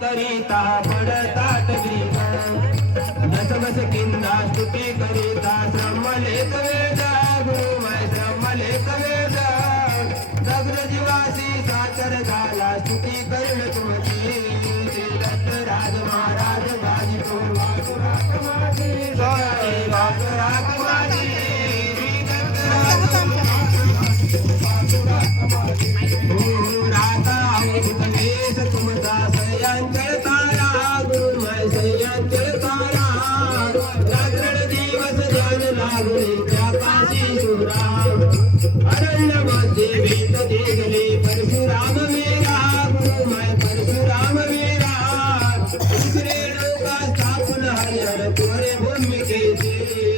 करिता पडतात दस बस किंदा स्तुती करिता श्रमले कवेदा गुरुमय श्रमले कवेदा सग्र जीवासी साकर झाला स्तुती करण तुमचा गण लागले त्याकाशी सुराम अरण्य वेद देखले परशुराम मेरा. मैं परशुराम मेरा. दुसरे लोका स्थापन हरिहर कोरे भूमि के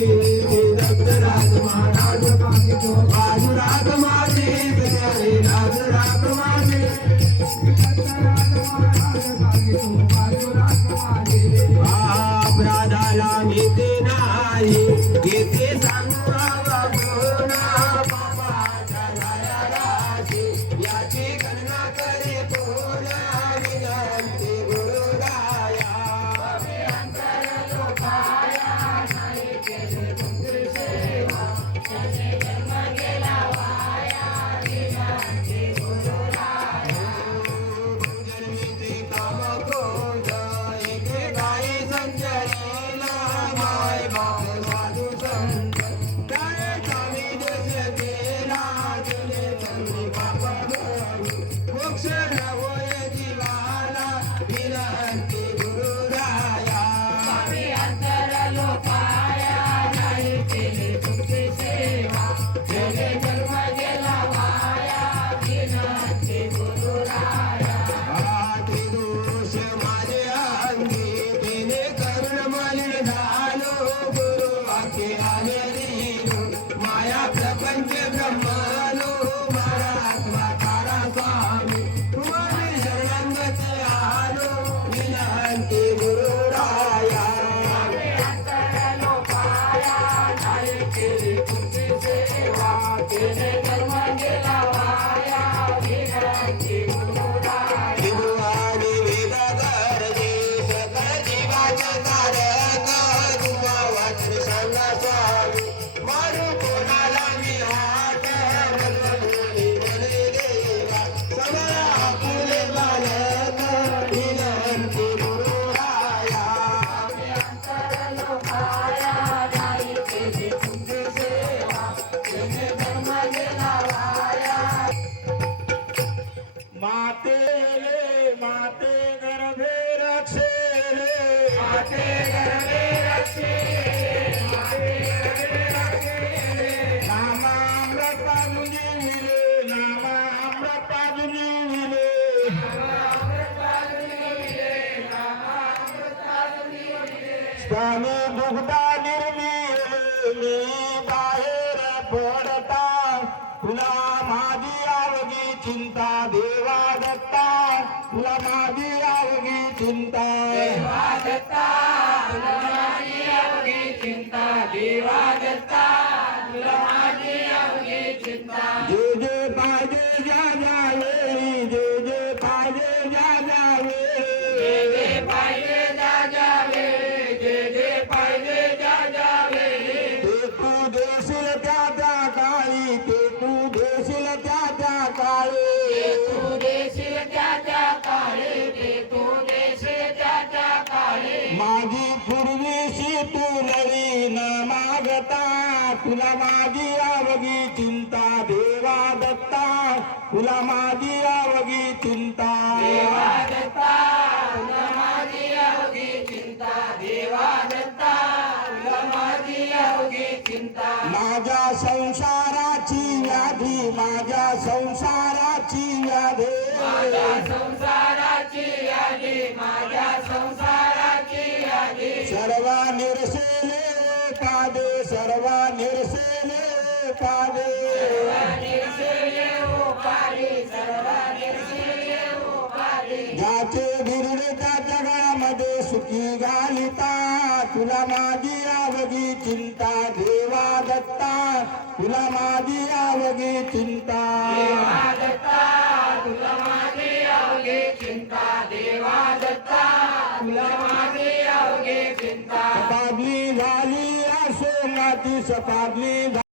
માતે લે માતે ગર્ભે રાખશે રે માતે ગર્ભે રાખશે માતે ગર્ભે રાખશે રે નામા અમૃત પાદુની રે નામા અમૃત પાદુની રે સ્વામી દુઃખતા નિર્મી माझी पूर्वीशी तू नवी न मागता तुला माझी आवगी चिंता देवा दत्ता. तुला माझी आवगी चिंता देवा दत्ता. तुला माझी आवगी चिंता देवा दत्ता. तुला माझी आवगी चिंता. माझ्या संसाराची यादी माझ्या संसारा संसाराची व्याधी सर्व निरसेले पादे सर्व निरसेले पादे ज्याचे त्या जगामध्ये सुखी घालिता तुला माझी आवगी चिंता देवा दत्ता तुला माझी आवगी चिंता. Patrícia Parlinda.